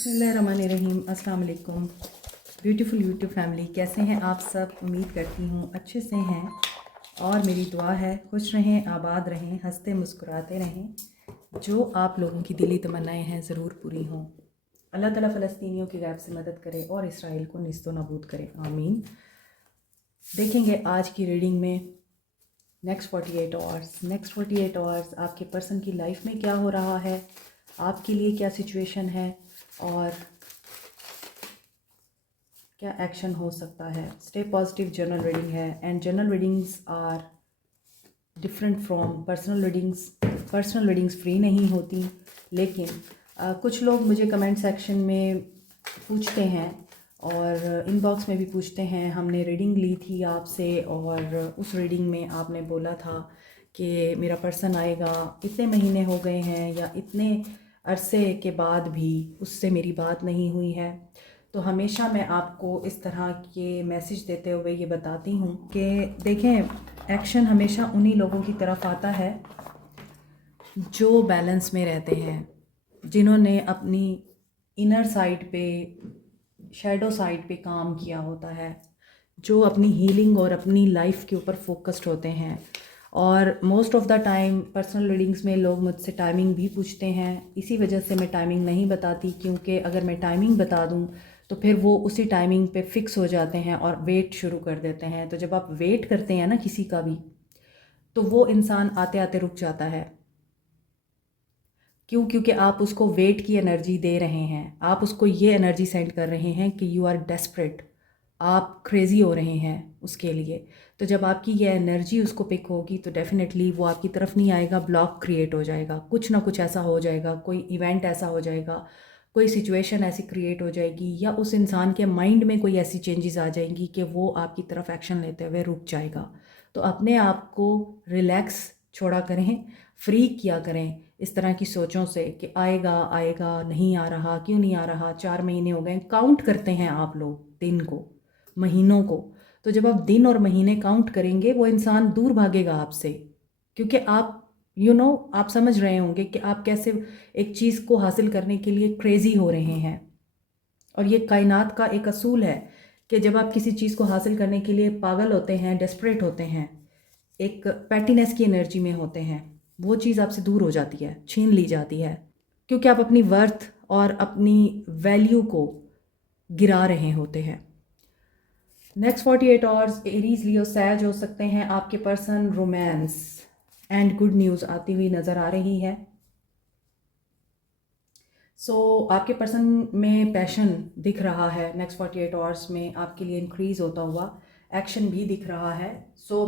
बिस्मिल्लाहिर्रहमानिर्रहीम। अस्सलाम वालेकुम ब्यूटीफुल यूट्यूब फैमिली, कैसे हैं आप सब? उम्मीद करती हूँ अच्छे से हैं और मेरी दुआ है खुश रहें, आबाद रहें, हंसते मुस्कुराते रहें। जो आप लोगों की दिली तमन्नाएं हैं ज़रूर पूरी हों। अल्लाह ताला फ़लस्तीनियों की गैब से मदद करे और इसराइल को निस्तो नाबूद करे, आमीन। देखेंगे आज की रीडिंग में नेक्स्ट 48 आवर्स आपके पर्सन की लाइफ में क्या हो रहा है, आपके लिए क्या सिचुएशन है और क्या एक्शन हो सकता है। स्टे पॉजिटिव जनरल रीडिंग है and general readings are different from personal readings. Personal readings free नहीं होती, लेकिन कुछ लोग मुझे कमेंट सेक्शन में पूछते हैं और इनबॉक्स में भी पूछते हैं, हमने रीडिंग ली थी आपसे और उस रीडिंग में आपने बोला था कि मेरा पर्सन आएगा, इतने महीने हो गए हैं या इतने अरसे के बाद भी उससे मेरी बात नहीं हुई है। तो हमेशा मैं आपको इस तरह के मैसेज देते हुए ये बताती हूँ कि देखें, एक्शन हमेशा उन्हीं लोगों की तरफ आता है जो बैलेंस में रहते हैं, जिन्होंने अपनी इनर साइड पे, शैडो साइड पे काम किया होता है, जो अपनी हीलिंग और अपनी लाइफ के ऊपर फोकस्ड होते हैं। और most of the time personal readings में लोग मुझसे टाइमिंग भी पूछते हैं, इसी वजह से मैं टाइमिंग नहीं बताती, क्योंकि अगर मैं टाइमिंग बता दूं तो फिर वो उसी टाइमिंग पे फिक्स हो जाते हैं और वेट शुरू कर देते हैं। तो जब आप वेट करते हैं ना किसी का भी, तो वो इंसान आते आते रुक जाता है। क्यों? क्योंकि आप उसको वेट की एनर्जी दे रहे हैं, आप उसको ये एनर्जी सेंड कर रहे हैं कि यू आर डेस्परेट, आप क्रेज़ी हो रहे हैं उसके लिए। तो जब आपकी ये एनर्जी उसको पिक होगी तो डेफ़िनेटली वो आपकी तरफ नहीं आएगा, ब्लॉक क्रिएट हो जाएगा, कुछ ना कुछ ऐसा हो जाएगा, कोई इवेंट ऐसा हो जाएगा, कोई सिचुएशन ऐसी क्रिएट हो जाएगी, या उस इंसान के माइंड में कोई ऐसी चेंजेस आ जाएंगी कि वो आपकी तरफ एक्शन लेते हुए रुक जाएगा। तो अपने आप को रिलैक्स छोड़ा करें, फ्री किया करें इस तरह की सोचों से कि आएगा आएगा, नहीं आ रहा, क्यों नहीं आ रहा, 4 महीने हो गए। काउंट करते हैं आप लोग दिन को, महीनों को। तो जब आप दिन और महीने काउंट करेंगे वो इंसान दूर भागेगा आपसे, क्योंकि आप आप समझ रहे होंगे कि आप कैसे एक चीज़ को हासिल करने के लिए क्रेज़ी हो रहे हैं। और ये कायनात का एक असूल है कि जब आप किसी चीज़ को हासिल करने के लिए पागल होते हैं, डेस्परेट होते हैं, एक पैटीनेस की एनर्जी में होते हैं, वो चीज़ आपसे दूर हो जाती है, छीन ली जाती है, क्योंकि आप अपनी वर्थ और अपनी वैल्यू को गिरा रहे होते हैं। नेक्स्ट 48 आवर्स एरीज लियो सैज हो सकते हैं आपके person. Romance and good news आती हुई नज़र आ रही है। आपके पर्सन में पैशन दिख रहा है, नेक्स्ट 48 आवर्स में आपके लिए इंक्रीज़ होता हुआ एक्शन भी दिख रहा है।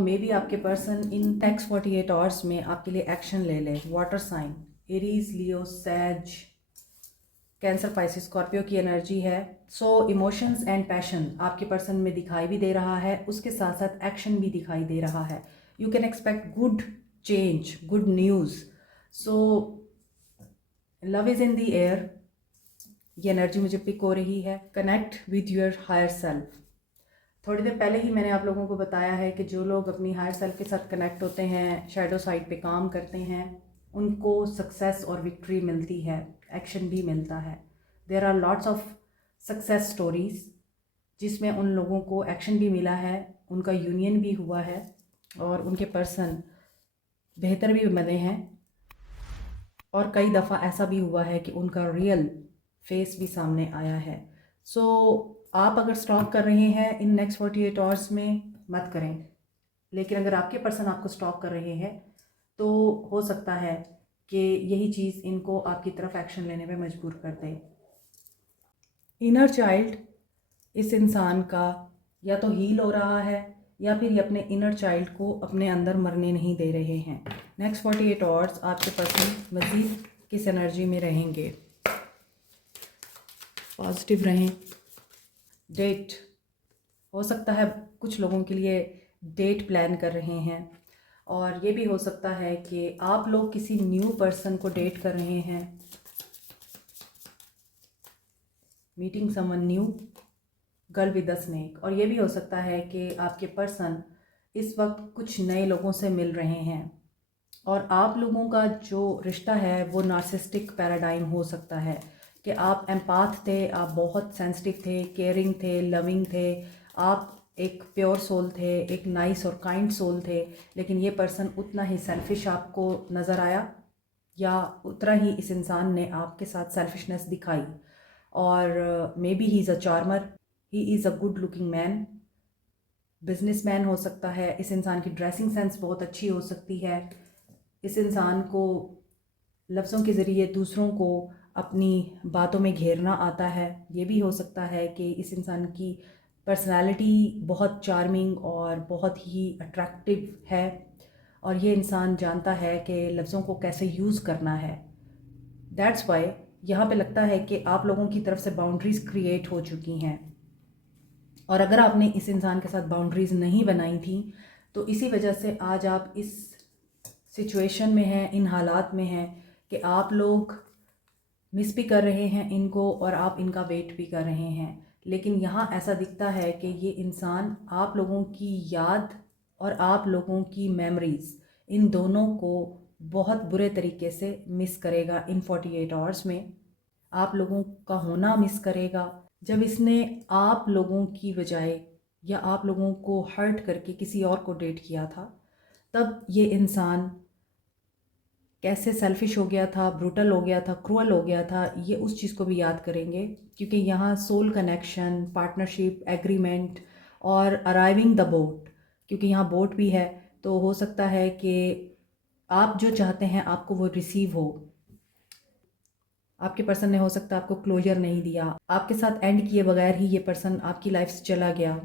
मे बी आपके पर्सन इन नेक्स्ट 48 आवर्स में आपके लिए एक्शन ले ले। वाटर साइन, एरीज, लियो, सैज, कैंसर, पाइसिस, स्कॉर्पियो की एनर्जी है। इमोशंस एंड पैशन आपके पर्सन में दिखाई भी दे रहा है, उसके साथ साथ एक्शन भी दिखाई दे रहा है। You can expect good change, good news. Love is in the air, ये एनर्जी मुझे पिक हो रही है। Connect with your higher self. थोड़ी देर पहले ही मैंने आप लोगों को बताया है कि जो लोग अपनी हायर सेल्फ के साथ कनेक्ट होते हैं, शैडो साइड पे काम करते हैं, उनको सक्सेस और विक्ट्री मिलती है, एक्शन भी मिलता है। There are lots of success stories जिसमें उन लोगों को एक्शन भी मिला है, उनका यूनियन भी हुआ है और उनके पर्सन बेहतर भी बने हैं। और कई दफ़ा ऐसा भी हुआ है कि उनका रियल फेस भी सामने आया है। आप अगर स्टॉक कर रहे हैं इन नेक्स्ट 48 आवर्स में, मत करें। लेकिन अगर आपके पर्सन आपको स्टॉक कर रहे हैं तो हो सकता है कि यही चीज़ इनको आपकी तरफ एक्शन लेने में मजबूर कर दे। इनर चाइल्ड इस इंसान का या तो हील हो रहा है या फिर ये अपने इनर चाइल्ड को अपने अंदर मरने नहीं दे रहे हैं। नेक्स्ट 48 आवर्स आपके पर्सन मज़ीद किस एनर्जी में रहेंगे? पॉजिटिव रहें। डेट हो सकता है कुछ लोगों के लिए डेट प्लान कर रहे हैं, और ये भी हो सकता है कि आप लोग किसी न्यू पर्सन को डेट कर रहे हैं, meeting someone new, girl with the snake. और ये भी हो सकता है कि आपके पर्सन इस वक्त कुछ नए लोगों से मिल रहे हैं और आप लोगों का जो रिश्ता है वो नार्सिसिस्टिक पैराडाइम हो सकता है, कि आप एम्पाथ थे, आप बहुत सेंसिटिव थे, केयरिंग थे, लविंग थे, आप एक प्योर सोल थे, एक नाइस और काइंड सोल थे, लेकिन ये पर्सन उतना ही सेल्फिश आपको नज़र आया, या उतना ही इस इंसान ने आपके साथ सेल्फिशनेस दिखाई। और may be he is a charmer, he is a good looking man, businessman हो सकता है। इस इंसान की ड्रेसिंग सेंस बहुत अच्छी हो सकती है। इस इंसान को लफ्ज़ों के ज़रिए दूसरों को अपनी बातों में घेरना आता है। ये भी हो सकता है कि इस इंसान की पर्सनालिटी बहुत चार्मिंग और बहुत ही अट्रैक्टिव है, और ये इंसान जानता है कि लफ्ज़ों को कैसे यूज़ करना है। दैट्स वाई यहाँ पे लगता है कि आप लोगों की तरफ से बाउंड्रीज़ क्रिएट हो चुकी हैं, और अगर आपने इस इंसान के साथ बाउंड्रीज़ नहीं बनाई थी तो इसी वजह से आज आप इस सिचुएशन में हैं, इन हालात में हैं कि आप लोग मिस भी कर रहे हैं इनको और आप इनका वेट भी कर रहे हैं। लेकिन यहाँ ऐसा दिखता है कि ये इंसान आप लोगों की याद और आप लोगों की मेमोरीज़, इन दोनों को बहुत बुरे तरीके से मिस करेगा इन 48 आवर्स में। आप लोगों का होना मिस करेगा। जब इसने आप लोगों की बजाय या आप लोगों को हर्ट करके किसी और को डेट किया था, तब ये इंसान कैसे सेल्फिश हो गया था, ब्रूटल हो गया था, क्रूअल हो गया था, ये उस चीज़ को भी याद करेंगे। क्योंकि यहाँ सोल कनेक्शन, पार्टनरशिप, एग्रीमेंट और अराइविंग द बोट, क्योंकि यहाँ बोट भी है, तो हो सकता है कि आप जो चाहते हैं आपको वो रिसीव हो। आपके पर्सन ने हो सकता है आपको क्लोजर नहीं दिया, आपके साथ एंड किए बगैर ही ये पर्सन आपकी लाइफ से चला गया।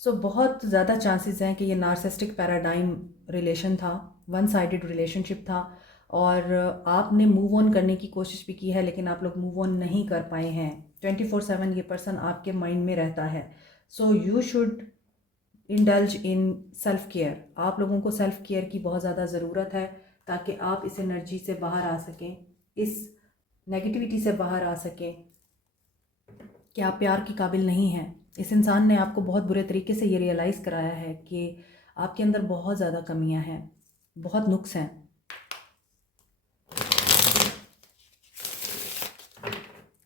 सो बहुत ज़्यादा चांसेस हैं कि ये नार्सिसिस्टिक पैराडाइम रिलेशन था, वन साइडेड रिलेशनशिप था, और आपने मूव ऑन करने की कोशिश भी की है लेकिन आप लोग मूव ऑन नहीं कर पाए हैं। 24/7 ये पर्सन आपके माइंड में रहता है। So you should indulge in self care. आप लोगों को सेल्फ केयर की बहुत ज़्यादा ज़रूरत है ताकि आप इस एनर्जी से बाहर आ सकें, इस नेगेटिविटी से बाहर आ सकें कि आप प्यार के काबिल नहीं हैं। इस इंसान ने आपको बहुत बुरे तरीके से ये रियलाइज़ कराया है कि आपके अंदर बहुत ज़्यादा कमियां हैं, बहुत नुक्स हैं।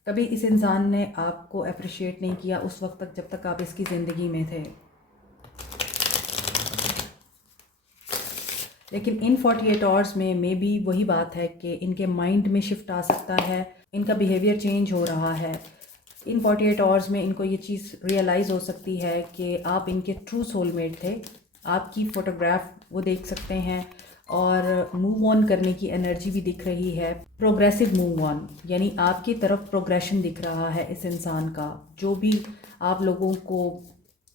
कभी इस इंसान ने आपको अप्रिशिएट नहीं किया उस वक्त तक जब तक आप इसकी ज़िंदगी में थे, लेकिन इन 48 आवर्स में मे बी वही बात है कि इनके माइंड में शिफ्ट आ सकता है, इनका बिहेवियर चेंज हो रहा है। इन 48 आवर्स में इनको ये चीज़ रियलाइज़ हो सकती है कि आप इनके ट्रू सोलमेट थे। आपकी फ़ोटोग्राफ वो देख सकते हैं, और मूव ऑन करने की एनर्जी भी दिख रही है, प्रोग्रेसिव मूव ऑन, यानी आपकी तरफ प्रोग्रेशन दिख रहा है इस इंसान का। जो भी आप लोगों को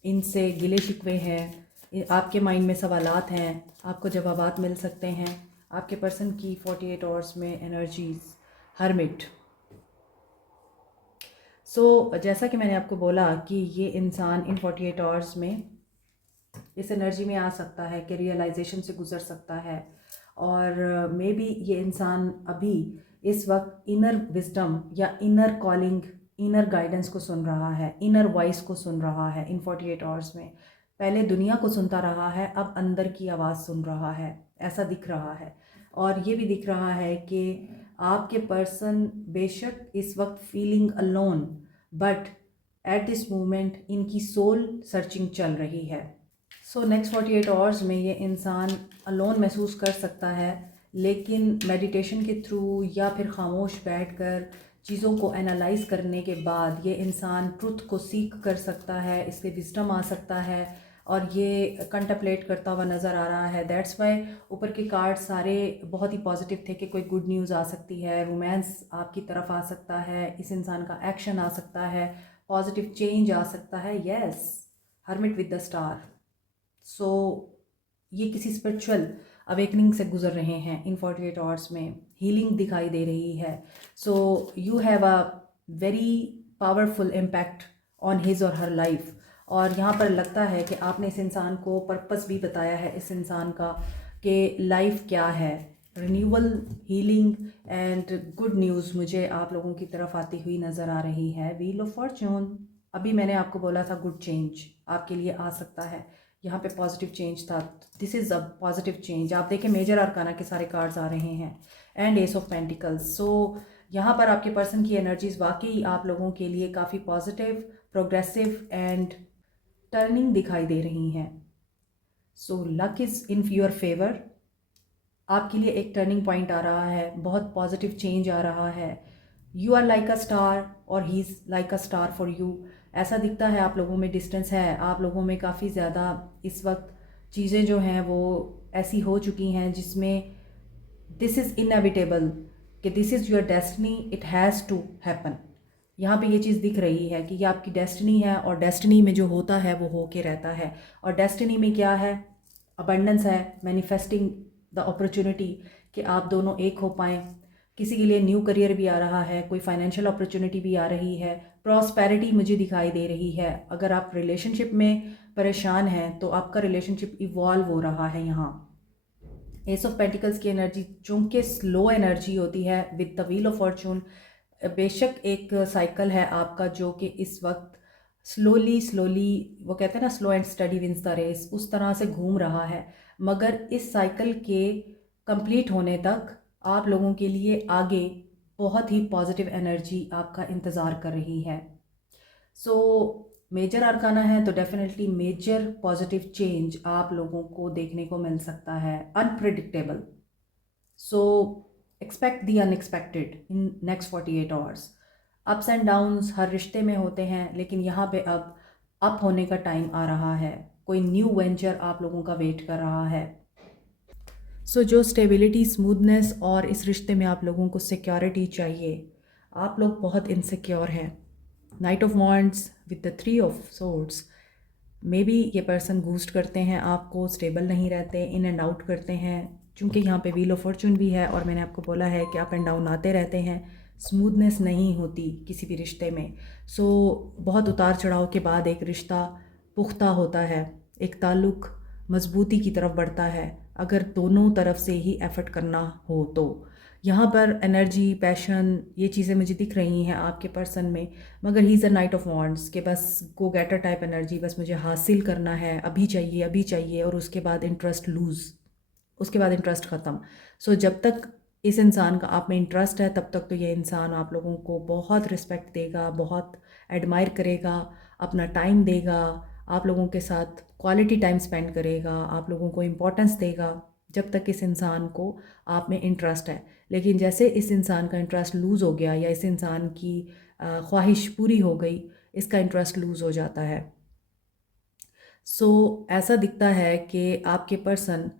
इनसे गिले शिकवे हैं, आपके माइंड में सवालात हैं, आपको जवाबात मिल सकते हैं। आपके पर्सन की 48 आवर्स में एनर्जीज हर्मिट। जैसा कि मैंने आपको बोला कि ये इंसान इन 48 आवर्स में इस एनर्जी में आ सकता है कि रियलाइजेशन से गुजर सकता है, और मे बी ये इंसान अभी इस वक्त इनर विजडम या इनर कॉलिंग, इनर गाइडेंस को सुन रहा है, इनर वॉइस को सुन रहा है इन 48 आवर्स में। पहले दुनिया को सुनता रहा है, अब अंदर की आवाज़ सुन रहा है, ऐसा दिख रहा है। और ये भी दिख रहा है कि आपके पर्सन बेशक इस वक्त feeling alone, but at this moment इनकी सोल सर्चिंग चल रही है। नेक्स्ट 48 आवर्स में ये इंसान अलोन महसूस कर सकता है, लेकिन मेडिटेशन के थ्रू या फिर खामोश बैठकर चीज़ों को एनालाइज करने के बाद ये इंसान ट्रुथ को सीख कर सकता है, इसके विजडम आ सकता है, और ये कंटेम्पलेट करता हुआ नज़र आ रहा है। दैट्स वाई ऊपर के कार्ड सारे बहुत ही पॉजिटिव थे कि कोई गुड न्यूज़ आ सकती है, रोमांस आपकी तरफ आ सकता है, इस इंसान का एक्शन आ सकता है, पॉजिटिव चेंज आ सकता है। Yes, hermit with the star. ये किसी स्पिरिचुअल अवेकनिंग से गुजर रहे हैं इन 48 आवर्स में, हीलिंग दिखाई दे रही है। You have a very powerful impact on his और हर लाइफ। और यहाँ पर लगता है कि आपने इस इंसान को पर्पस भी बताया है, इस इंसान का, कि लाइफ क्या है। Renewal, healing and good news मुझे आप लोगों की तरफ आती हुई नज़र आ रही है। व्हील ऑफ फॉर्चून, अभी मैंने आपको बोला था गुड चेंज आपके लिए आ सकता है, यहाँ पे पॉजिटिव चेंज था। This is a positive change. आप देखें मेजर अरकाना के सारे कार्ड्स आ रहे हैं, एंड एस ऑफ पेंटिकल्स। यहाँ पर आपके पर्सन की एनर्जीज़ वाकई आप लोगों के लिए काफ़ी पॉजिटिव, प्रोग्रेसिव एंड टर्निंग दिखाई दे रही हैं। So luck is in your favour. आपके लिए एक टर्निंग पॉइंट आ रहा है, बहुत पॉजिटिव चेंज आ रहा है। You are like a star और he is like a star for you. ऐसा दिखता है आप लोगों में डिस्टेंस है, आप लोगों में काफ़ी ज़्यादा इस वक्त चीज़ें जो हैं वो ऐसी हो चुकी हैं जिसमें दिस इज़ इनएविटेबल कि this is your destiny, it has to happen. यहाँ पे ये चीज़ दिख रही है कि ये आपकी डेस्टिनी है और डेस्टिनी में जो होता है वो हो के रहता है। और डेस्टिनी में क्या है? अबंडेंस है, मैनिफेस्टिंग द अपॉर्चुनिटी कि आप दोनों एक हो पाएँ। किसी के लिए न्यू करियर भी आ रहा है, कोई फाइनेंशियल अपॉर्चुनिटी भी आ रही है, प्रॉस्पेरिटी मुझे दिखाई दे रही है। अगर आप रिलेशनशिप में परेशान हैं तो आपका रिलेशनशिप इवॉल्व हो रहा है। यहाँ एस ऑफ पेंटिकल्स की एनर्जी चूँकि स्लो एनर्जी होती है with the wheel of Fortune, बेशक एक साइकिल है आपका जो कि इस वक्त स्लोली स्लोली, वो कहते हैं ना slow and steady wins the race, उस तरह से घूम रहा है। मगर इस साइकिल के कंप्लीट होने तक आप लोगों के लिए आगे बहुत ही पॉजिटिव एनर्जी आपका इंतज़ार कर रही है। सो मेजर अरकाना है तो डेफिनेटली मेजर पॉजिटिव चेंज आप लोगों को देखने को मिल सकता है, unpredictable. So expect the unexpected in next 48 hours. Ups and downs हर रिश्ते में होते हैं, लेकिन यहाँ पे अब अप होने का टाइम आ रहा है। कोई न्यू वेंचर आप लोगों का वेट कर रहा है। सो जो स्टेबिलिटी, स्मूथनेस और इस रिश्ते में आप लोगों को सिक्योरिटी चाहिए, आप लोग बहुत इनसिक्योर हैं। Night of wands with the 3 of swords, may be ये पर्सन बूस्ट करते हैं आपको, स्टेबल नहीं रहते, इन एंड आउट करते हैं। चूँकि यहाँ पे व्हील ऑफ फॉर्चून भी है और मैंने आपको बोला है कि अप एंड डाउन आते रहते हैं, स्मूथनेस नहीं होती किसी भी रिश्ते में। सो बहुत उतार चढ़ाव के बाद एक रिश्ता पुख्ता होता है, एक ताल्लुक़ मजबूती की तरफ बढ़ता है, अगर दोनों तरफ से ही एफर्ट करना हो तो। यहाँ पर एनर्जी, पैशन, ये चीज़ें मुझे दिख रही हैं आपके पर्सन में। मगर he is a night of wands के बस गो गेटर टाइप एनर्जी, बस मुझे हासिल करना है, अभी चाहिए और उसके बाद इंटरेस्ट लूज़, उसके बाद इंटरेस्ट ख़त्म। सो जब तक इस इंसान का आप में इंटरेस्ट है तब तक तो ये इंसान आप लोगों को बहुत रिस्पेक्ट देगा, बहुत एडमायर करेगा, अपना टाइम देगा, आप लोगों के साथ क्वालिटी टाइम स्पेंड करेगा, आप लोगों को इम्पोर्टेंस देगा जब तक इस इंसान को आप में इंटरेस्ट है। लेकिन जैसे इस इंसान का इंटरेस्ट लूज़ हो गया या इस इंसान की ख्वाहिश पूरी हो गई, इसका इंटरेस्ट लूज़ हो जाता है। सो ऐसा दिखता है कि आपके पर्सन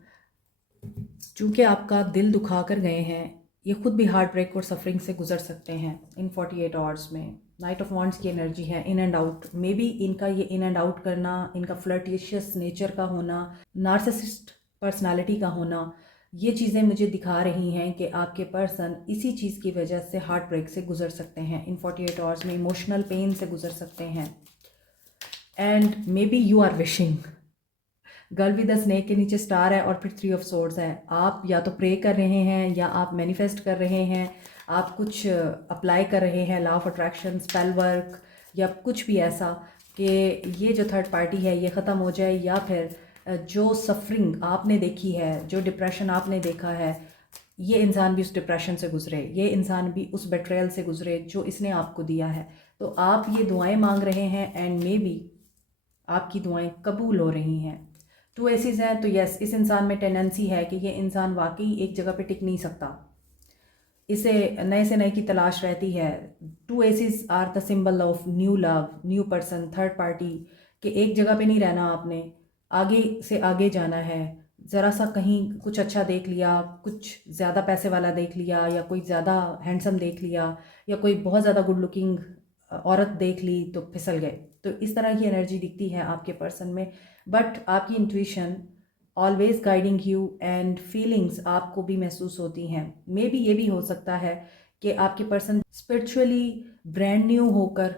चूँकि आपका दिल दुखा कर गए हैं, ये खुद भी हार्ट ब्रेक और सफरिंग से गुजर सकते हैं इन 48 आवर्स में। नाइट ऑफ वॉन्ड्स की एनर्जी है, in and out. May be इनका ये इन एंड आउट करना, इनका फ्लर्टिशियस नेचर का होना, नार्सिसिस्ट पर्सनालिटी का होना, ये चीज़ें मुझे दिखा रही हैं कि आपके पर्सन इसी चीज़ की वजह से हार्ट ब्रेक से गुजर सकते हैं इन 48 आवर्स में, इमोशनल पेन से गुजर सकते हैं। And maybe you are wishing, girl with the snake के नीचे स्टार है और फिर 3 ऑफ सोर्ड्स है। आप या तो प्रे कर रहे हैं या आप मैनिफेस्ट कर रहे हैं, आप कुछ अप्लाई कर रहे हैं, law of attraction, spell work या कुछ भी ऐसा कि ये जो थर्ड पार्टी है ये ख़त्म हो जाए, या फिर जो सफरिंग आपने देखी है, जो डिप्रेशन आपने देखा है, ये इंसान भी उस डिप्रेशन से गुजरे, ये इंसान भी उस बेट्रेयल से गुजरे जो इसने आपको दिया है। तो आप ये दुआएं मांग रहे हैं एंड मे बी आपकी दुआएं कबूल हो रही हैं। 2 एसीज हैं तो यस, इस इंसान में टेंडेंसी है कि ये इंसान वाकई एक जगह पे टिक नहीं सकता, इसे नए से नए की तलाश रहती है। 2 aces are the symbol of new love, new person, third party, कि एक जगह पे नहीं रहना आपने, आगे से आगे जाना है। ज़रा सा कहीं कुछ अच्छा देख लिया, कुछ ज़्यादा पैसे वाला देख लिया, या कोई ज़्यादा हैंडसम देख लिया, या कोई बहुत ज़्यादा गुड लुकिंग औरत देख ली तो फिसल गए। तो इस तरह की एनर्जी दिखती है आपके पर्सन में। बट आपकी intuition always guiding you and feelings आपको भी महसूस होती हैं। मे बी ये भी हो सकता है कि आपके पर्सन स्पिरिचुअली ब्रांड न्यू होकर,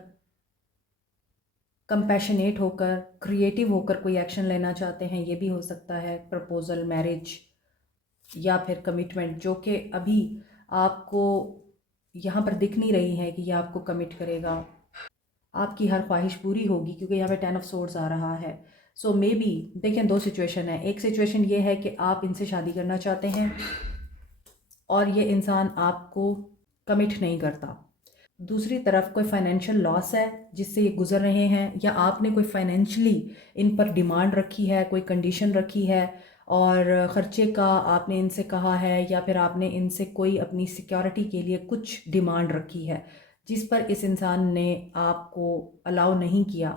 कंपैशनेट होकर, क्रिएटिव होकर कोई एक्शन लेना चाहते हैं। ये भी हो सकता है प्रपोजल, मैरिज या फिर कमिटमेंट, जो कि अभी आपको यहाँ पर दिख नहीं रही है कि ये आपको कमिट करेगा। आपकी हर ख्वाहिश पूरी होगी क्योंकि यहाँ पे 10 ऑफ सोर्ड्स आ रहा है। सो मे बी देखें, 2 सिचुएशन है। एक सिचुएशन ये है कि आप इनसे शादी करना चाहते हैं और ये इंसान आपको कमिट नहीं करता। दूसरी तरफ कोई फाइनेंशियल लॉस है जिससे ये गुजर रहे हैं, या आपने कोई फाइनेंशियली इन पर डिमांड रखी है, कोई कंडीशन रखी है और ख़र्चे का आपने इनसे कहा है, या फिर आपने इनसे कोई अपनी सिक्योरिटी के लिए कुछ डिमांड रखी है जिस पर इस इंसान ने आपको अलाउ नहीं किया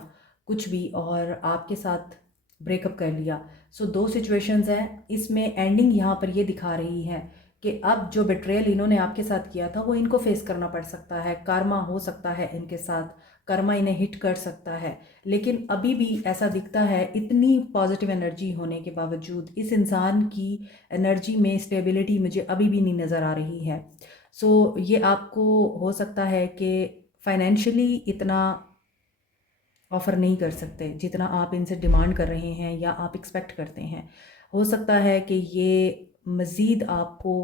कुछ भी और आपके साथ ब्रेकअप कर लिया। सो दो सिचुएशंस हैं। इसमें एंडिंग यहाँ पर ये दिखा रही है कि अब जो बिट्रेयल इन्होंने आपके साथ किया था वो इनको फेस करना पड़ सकता है, कर्मा हो सकता है इनके साथ, कर्मा इन्हें हिट कर सकता है। लेकिन अभी भी ऐसा दिखता है, इतनी पॉजिटिव एनर्जी होने के बावजूद इस इंसान की एनर्जी में स्टेबिलिटी मुझे अभी भी नहीं नज़र आ रही है। सो ये आपको हो सकता है कि फाइनेंशियली इतना ऑफ़र नहीं कर सकते जितना आप इनसे डिमांड कर रहे हैं या आप एक्सपेक्ट करते हैं। हो सकता है कि ये मज़ीद आपको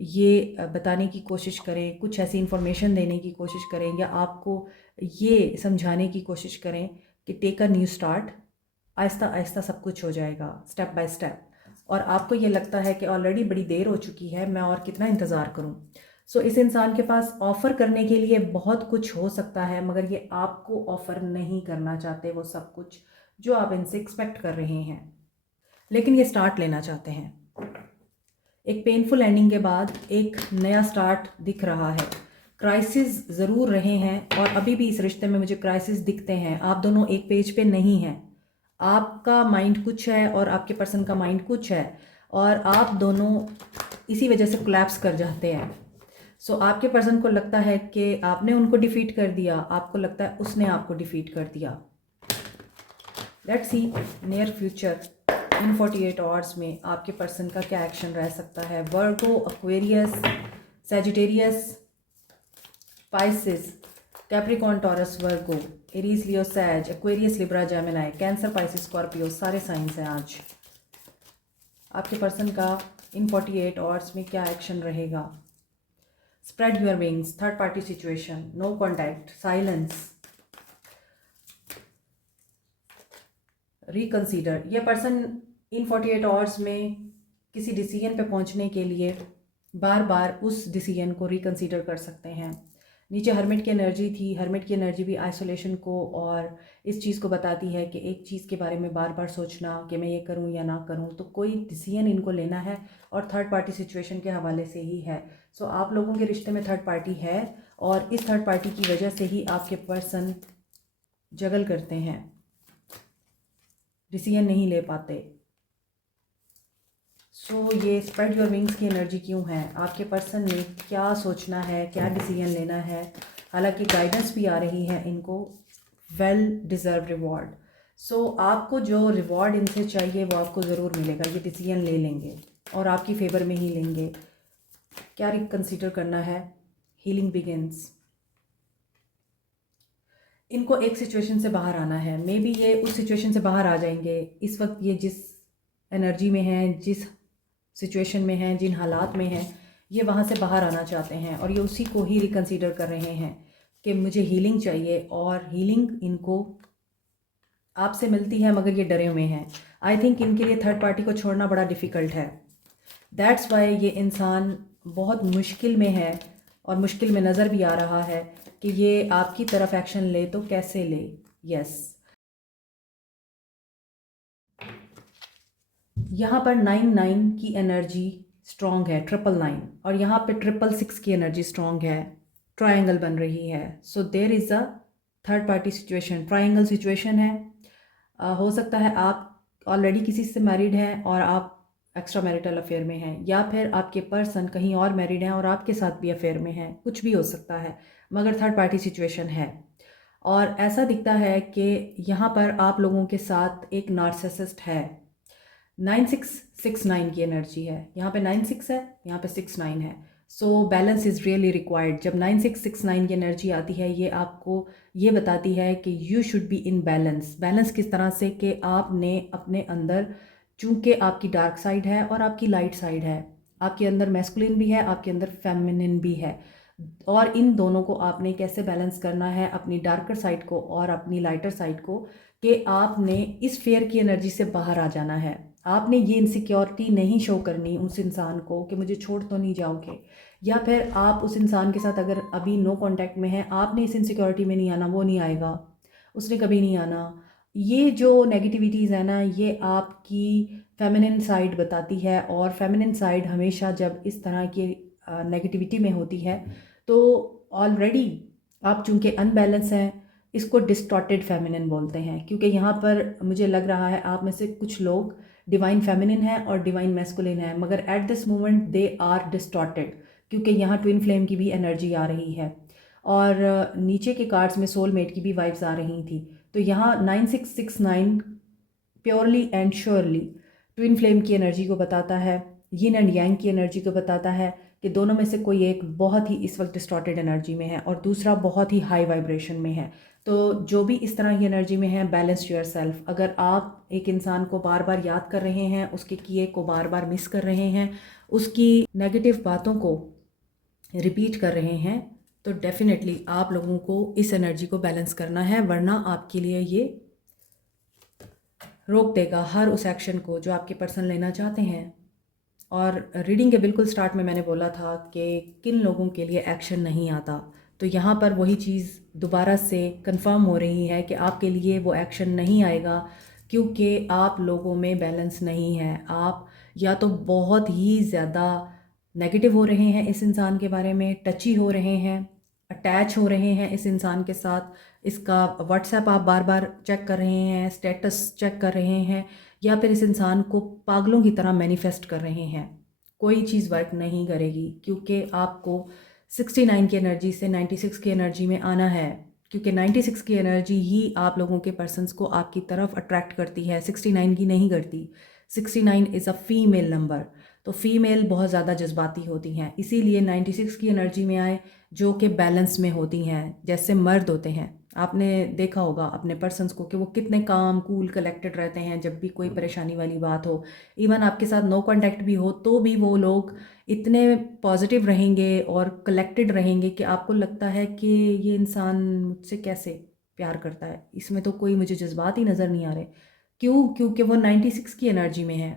ये बताने की कोशिश करें, कुछ ऐसी इन्फॉर्मेशन देने की कोशिश करें, या आपको ये समझाने की कोशिश करें कि take a new start, Aahista Aahista सब कुछ हो जाएगा, स्टेप बाय स्टेप। और आपको ये लगता है कि ऑलरेडी बड़ी देर हो चुकी है, मैं और कितना इंतज़ार करूं। सो इस इंसान के पास ऑफ़र करने के लिए बहुत कुछ हो सकता है, मगर ये आपको ऑफ़र नहीं करना चाहते वो सब कुछ जो आप इनसे एक्सपेक्ट कर रहे हैं, लेकिन ये स्टार्ट लेना चाहते हैं। एक पेनफुल एंडिंग के बाद एक नया स्टार्ट दिख रहा है। क्राइसिस ज़रूर रहे हैं और अभी भी इस रिश्ते में मुझे क्राइसिस दिखते हैं। आप दोनों एक पेज पे नहीं हैं। आपका माइंड कुछ है और आपके पर्सन का माइंड कुछ है, और आप दोनों इसी वजह से कोलैप्स कर जाते हैं। सो आपके पर्सन को लगता है कि आपने उनको डिफीट कर दिया, आपको लगता है उसने आपको डिफीट कर दिया। Let's see near future in 48 hours में आपके पर्सन का क्या एक्शन रह सकता है। Virgo, Aquarius, Sagittarius, Pisces, Capricorn, Taurus, Virgo, Aries, Leo, Sag, Aquarius, Libra, Gemini, Cancer, Pisces, Scorpio, सारे साइंस हैं आज। आपके पर्सन का इन 48 आवर्स में क्या एक्शन रहेगा। Spread your wings, third party situation, no contact, silence, reconsider. ये पर्सन इन 48 आवर्स में किसी डिसीजन पे पहुंचने के लिए बार बार उस डिसीजन को रिकंसीडर कर सकते हैं। नीचे हर्मिट की एनर्जी थी। हर्मिट की एनर्जी भी आइसोलेशन को और इस चीज़ को बताती है कि एक चीज़ के बारे में बार बार सोचना कि मैं ये करूं या ना करूं। तो कोई डिसीजन इनको लेना है और थर्ड पार्टी सिचुएशन के हवाले से ही है। सो आप लोगों के रिश्ते में थर्ड पार्टी है और इस थर्ड पार्टी की वजह से ही आपके पर्सन जगल करते हैं, डिसीजन नहीं ले पाते। सो ये स्प्रेड योर विंग्स की एनर्जी क्यों है? आपके पर्सन ने क्या सोचना है, क्या डिसीजन लेना है? हालांकि गाइडेंस भी आ रही है इनको, वेल डिज़र्व रिवॉर्ड। सो आपको जो रिवॉर्ड इनसे चाहिए वो आपको ज़रूर मिलेगा। ये डिसीजन ले लेंगे और आपकी फेवर में ही लेंगे। क्या रिकंसीडर करना है? Healing begins. इनको एक सिचुएशन से बाहर आना है। मे बी ये उस सिचुएशन से बाहर आ जाएंगे। इस वक्त ये जिस एनर्जी में हैं, जिस सिचुएशन में हैं, जिन हालात में हैं, ये वहाँ से बाहर आना चाहते हैं और ये उसी को ही रिकंसीडर कर रहे हैं कि मुझे हीलिंग चाहिए। और हीलिंग इनको आपसे मिलती है मगर ये डरे हुए हैं। आई थिंक इनके लिए थर्ड पार्टी को छोड़ना बड़ा डिफ़िकल्ट है। दैट्स वाई ये इंसान बहुत मुश्किल में है और मुश्किल में नज़र भी आ रहा है कि ये आपकी तरफ एक्शन ले तो कैसे ले। यस, यहाँ पर 9 की एनर्जी स्ट्रॉन्ग है, 9 और यहाँ पे 6 की एनर्जी स्ट्रॉन्ग है, ट्रायंगल बन रही है। So there is a third party situation, triangle situation है। हो सकता है आप ऑलरेडी किसी से मैरिड हैं और आप एक्स्ट्रा मैरिटल अफेयर में हैं, या फिर आपके पर्सन कहीं और मैरिड हैं और आपके साथ भी अफेयर में हैं, कुछ भी हो सकता है, मगर थर्ड पार्टी सिचुएशन है। और ऐसा दिखता है कि यहाँ पर आप लोगों के साथ एक नार्सिसिस्ट है। 9669 की एनर्जी है, यहाँ पे 96 है, यहाँ पे 69 है। So balance is really required. जब 9669 की एनर्जी आती है, ये आपको ये बताती है कि you should be in balance. Balance किस तरह से कि आपने अपने अंदर, चूँकि आपकी डार्क साइड है और आपकी लाइट साइड है, आपके अंदर मैस्कुलिन भी है, आपके अंदर फेमिनिन भी है, और इन दोनों को आपने कैसे बैलेंस करना है, अपनी डार्कर साइड को और अपनी लाइटर साइड को, कि आपने इस फेयर की एनर्जी से बाहर आ जाना है। आपने ये इनसिक्योरिटी नहीं शो करनी उस इंसान को कि मुझे छोड़ तो नहीं जाओगे, या फिर आप उस इंसान के साथ अगर अभी नो कांटेक्ट में हैं, आपने इस इनसिक्योरिटी में नहीं आना, वो नहीं आएगा, उसने कभी नहीं आना। ये जो नेगेटिविटीज़ है ना, ये आपकी फेमिनिन साइड बताती है, और फेमिनिन साइड हमेशा जब इस तरह की नेगेटिविटी में होती है तो ऑलरेडी आप चूँकि अनबैलेंस हैं, इसको डिस्टॉर्टेड फेमिनिन बोलते हैं, क्योंकि यहाँ पर मुझे लग रहा है आप में से कुछ लोग डिवाइन फेमिनिन है और डिवाइन मैस्कुलिन है, मगर at this moment they are distorted, क्योंकि यहाँ ट्विन फ्लेम की भी एनर्जी आ रही है, और नीचे के कार्ड्स में सोलमेट की भी वाइब्स आ रही थी। तो यहाँ 9669 purely and surely twin flame की एनर्जी को बताता है, यिन एंड यांग की एनर्जी को बताता है कि दोनों में से कोई एक बहुत ही इस वक्त डिस्टॉर्टेड एनर्जी में है और दूसरा बहुत ही हाई वाइब्रेशन में है। तो जो भी इस तरह की एनर्जी में है, बैलेंस योर सेल्फ। अगर आप एक इंसान को बार बार याद कर रहे हैं, उसके किए को बार बार मिस कर रहे हैं, उसकी नेगेटिव बातों को रिपीट कर रहे हैं, तो डेफिनेटली आप लोगों को इस एनर्जी को बैलेंस करना है, वरना आपके लिए ये रोक देगा हर उस एक्शन को जो आपके पर्सन लेना चाहते हैं। और रीडिंग के बिल्कुल स्टार्ट में मैंने बोला था कि किन लोगों के लिए एक्शन नहीं आता, तो यहाँ पर वही चीज़ दोबारा से कंफर्म हो रही है कि आपके लिए वो एक्शन नहीं आएगा, क्योंकि आप लोगों में बैलेंस नहीं है। आप या तो बहुत ही ज़्यादा नेगेटिव हो रहे हैं इस इंसान के बारे में, टची हो रहे हैं, अटैच हो रहे हैं इस इंसान के साथ, इसका व्हाट्सएप आप बार बार चेक कर रहे हैं, स्टेटस चेक कर रहे हैं, या फिर इस इंसान को पागलों की तरह मैनिफेस्ट कर रहे हैं। कोई चीज़ वर्क नहीं करेगी, क्योंकि आपको 69 की एनर्जी से 96 की एनर्जी में आना है, क्योंकि 96 की एनर्जी ही आप लोगों के पर्सन्स को आपकी तरफ अट्रैक्ट करती है, 69 की नहीं करती। 69 इज़ अ फीमेल नंबर, तो फीमेल बहुत ज़्यादा जज्बाती होती हैं, इसीलिए 96 की एनर्जी में आए जो कि बैलेंस में होती हैं, जैसे मर्द होते हैं। आपने देखा होगा अपने पर्सन्स को कि वो कितने काम कूल कलेक्टेड रहते हैं जब भी कोई परेशानी वाली बात हो, इवन आपके साथ नो कांटेक्ट भी हो तो भी वो लोग इतने पॉजिटिव रहेंगे और कलेक्टेड रहेंगे कि आपको लगता है कि ये इंसान मुझसे कैसे प्यार करता है, इसमें तो कोई मुझे जज्बात ही नज़र नहीं आ रहे। क्यों? क्योंकि वो 96 की एनर्जी में है,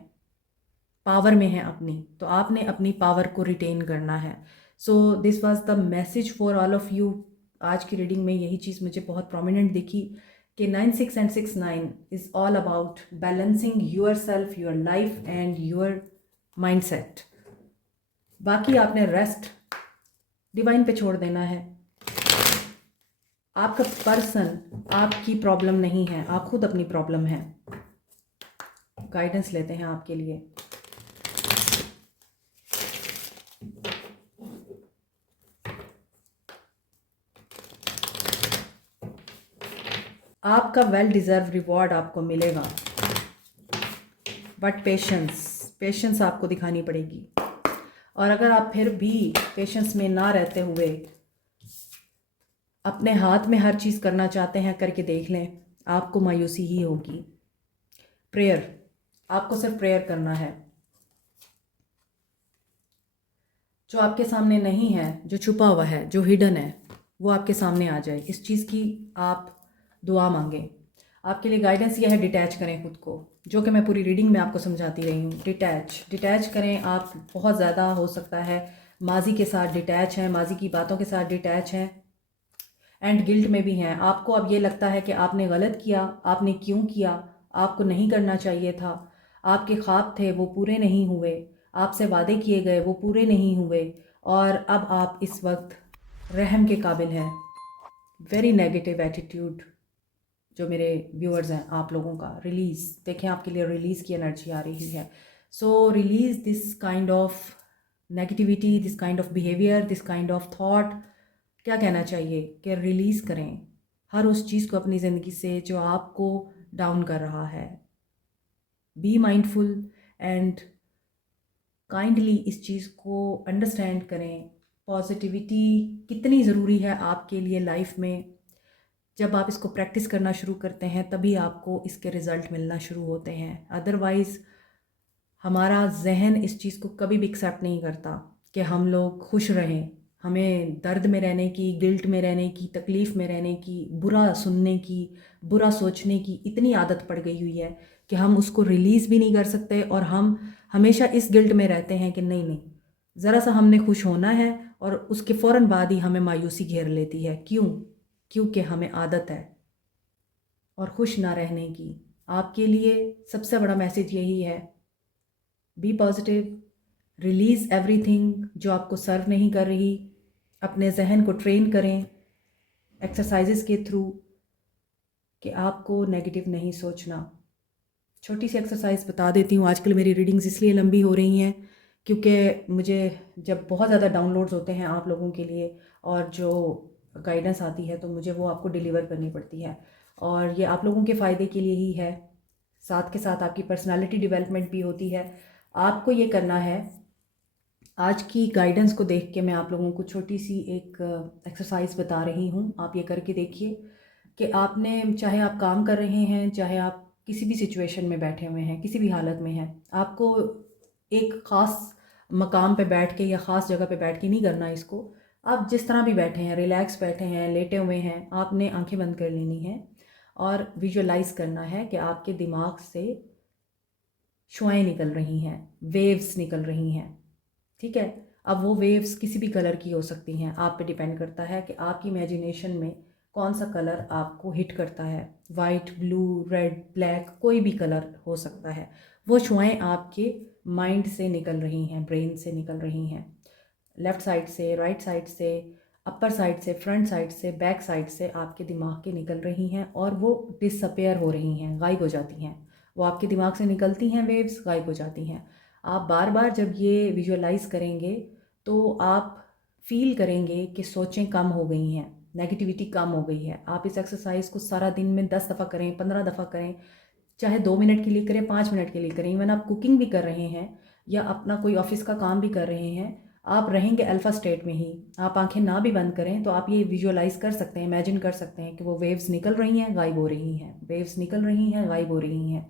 पावर में है अपनी, तो आपने अपनी पावर को रिटेन करना है। So this was the message for all of you. आज की रीडिंग में यही चीज़ मुझे बहुत प्रोमिनेंट दिखी कि 96 and 69 is all about balancing your self, your life and your mindset. बाकी आपने रेस्ट डिवाइन पे छोड़ देना है। आपका पर्सन आपकी प्रॉब्लम नहीं है, आप खुद अपनी प्रॉब्लम है। गाइडेंस लेते हैं आपके लिए। आपका वेल डिज़र्व रिवॉर्ड आपको मिलेगा, बट पेशेंस आपको दिखानी पड़ेगी। और अगर आप फिर भी पेशेंस में ना रहते हुए अपने हाथ में हर चीज़ करना चाहते हैं, करके देख लें, आपको मायूसी ही होगी। प्रेयर, आपको सिर्फ प्रेयर करना है। जो आपके सामने नहीं है, जो छुपा हुआ है, जो हिडन है, वो आपके सामने आ जाए, इस चीज़ की आप दुआ मांगें। आपके लिए गाइडेंस यह है, डिटैच करें खुद को, जो कि मैं पूरी रीडिंग में आपको समझाती रही हूँ। डिटैच करें। आप बहुत ज़्यादा हो सकता है माजी के साथ डिटैच हैं, माजी की बातों के साथ डिटैच हैं, एंड गिल्ट में भी हैं। आपको अब ये लगता है कि आपने गलत किया, आपने क्यों किया, आपको नहीं करना चाहिए था, आपके ख्वाब थे वो पूरे नहीं हुए, आपसे वादे किए गए वो पूरे नहीं हुए, और अब आप इस वक्त रहम के काबिल हैं। वेरी नेगेटिव एटीट्यूड जो मेरे व्यूअर्स हैं आप लोगों का, रिलीज़ देखें, आपके लिए रिलीज़ की एनर्जी आ रही है। So release this kind of negativity, this kind of behaviour, this kind of thought. क्या कहना चाहिए कि रिलीज़ करें हर उस चीज़ को अपनी ज़िंदगी से जो आपको डाउन कर रहा है। बी माइंडफुल एंड काइंडली इस चीज़ को अंडरस्टैंड करें। पॉजिटिविटी कितनी ज़रूरी है आपके लिए लाइफ में। जब आप इसको प्रैक्टिस करना शुरू करते हैं तभी आपको इसके रिज़ल्ट मिलना शुरू होते हैं। अदरवाइज़ हमारा जहन इस चीज़ को कभी भी एक्सेप्ट नहीं करता कि हम लोग खुश रहें। हमें दर्द में रहने की, गिल्ट में रहने की, तकलीफ़ में रहने की, बुरा सुनने की, बुरा सोचने की इतनी आदत पड़ गई हुई है कि हम उसको रिलीज़ भी नहीं कर सकते, और हम हमेशा इस गिल्ट में रहते हैं कि नहीं नहीं, ज़रा सा हमने खुश होना है और उसके फ़ौरन बाद ही हमें मायूसी घेर लेती है। क्यों? क्योंकि हमें आदत है और खुश ना रहने की। आपके लिए सबसे बड़ा मैसेज यही है, बी पॉजिटिव, रिलीज़ एवरीथिंग जो आपको सर्व नहीं कर रही। अपने जहन को ट्रेन करें एक्सरसाइजेस के थ्रू कि आपको नेगेटिव नहीं सोचना। छोटी सी एक्सरसाइज बता देती हूँ। आजकल मेरी रीडिंग्स इसलिए लंबी हो रही हैं क्योंकि मुझे जब बहुत ज़्यादा डाउनलोड्स होते हैं आप लोगों के लिए और जो गाइडेंस आती है तो मुझे वो आपको डिलीवर करनी पड़ती है, और ये आप लोगों के फ़ायदे के लिए ही है। साथ के साथ आपकी पर्सनालिटी डेवलपमेंट भी होती है। आपको ये करना है, आज की गाइडेंस को देख के मैं आप लोगों को छोटी सी एक एक्सरसाइज बता रही हूँ। आप ये करके देखिए कि आपने, चाहे आप काम कर रहे हैं, चाहे आप किसी भी सिचुएशन में बैठे हुए हैं, किसी भी हालत में हैं, आपको एक ख़ास मकाम पे बैठ के या ख़ास जगह पे बैठ के नहीं करना इसको। आप जिस तरह भी बैठे हैं, रिलैक्स बैठे हैं, लेटे हुए हैं, आपने आंखें बंद कर लेनी है और विजुअलाइज करना है कि आपके दिमाग से शुआएं निकल रही हैं, वेव्स निकल रही हैं। ठीक है। अब वो वेव्स किसी भी कलर की हो सकती हैं, आप पे डिपेंड करता है कि आपकी इमेजिनेशन में कौन सा कलर आपको हिट करता है। वाइट, ब्लू, रेड, ब्लैक, कोई भी कलर हो सकता है। वो शुआएं आपके माइंड से निकल रही हैं, ब्रेन से निकल रही हैं, लेफ़्ट साइड से, राइट साइड से, अपर साइड से, फ्रंट साइड से, बैक साइड से आपके दिमाग के निकल रही हैं और वो डिसअपेयर हो रही हैं, गायब हो जाती हैं। वो आपके दिमाग से निकलती हैं, वेव्स गायब हो जाती हैं। आप बार बार जब ये विजुअलाइज करेंगे तो आप फील करेंगे कि सोचें कम हो गई हैं, नेगेटिविटी कम हो गई है। आप इस एक्सरसाइज को सारा दिन में 10 दफ़ा करें, 15 दफ़ा करें, चाहे 2 मिनट के लिए करें, 5 मिनट के लिए करें। इवन आप कुकिंग भी कर रहे हैं या अपना कोई ऑफिस का काम भी कर रहे हैं, आप रहेंगे अल्फ़ा स्टेट में ही। आप आंखें ना भी बंद करें तो आप ये विजुअलाइज कर सकते हैं, इमेजिन कर सकते हैं कि वो वेव्स निकल रही हैं, गायब हो रही हैं, वेव्स निकल रही हैं, गायब हो रही हैं।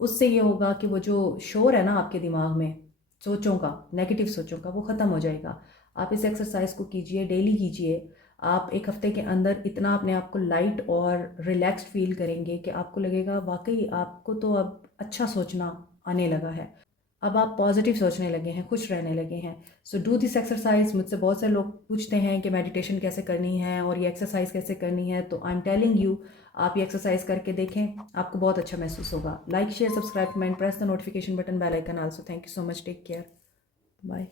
उससे ये होगा कि वो जो शोर है ना आपके दिमाग में सोचों का, नेगेटिव सोचों का, वो ख़त्म हो जाएगा। आप इस एक्सरसाइज को कीजिए, डेली कीजिए। आप 1 हफ्ते के अंदर इतना अपने आप को लाइट और रिलैक्स्ड फील करेंगे कि आपको लगेगा वाकई आपको तो अब अच्छा सोचना आने लगा है, अब आप पॉजिटिव सोचने लगे हैं, खुश रहने लगे हैं। So do this exercise. मुझसे बहुत सारे लोग पूछते हैं कि मेडिटेशन कैसे करनी है और ये एक्सरसाइज कैसे करनी है, तो आई एम टेलिंग यू, आप ये एक्सरसाइज करके देखें, आपको बहुत अच्छा महसूस होगा। Like, share, subscribe, comment, press the notification button, bell icon also. Thank you so much, take care, bye.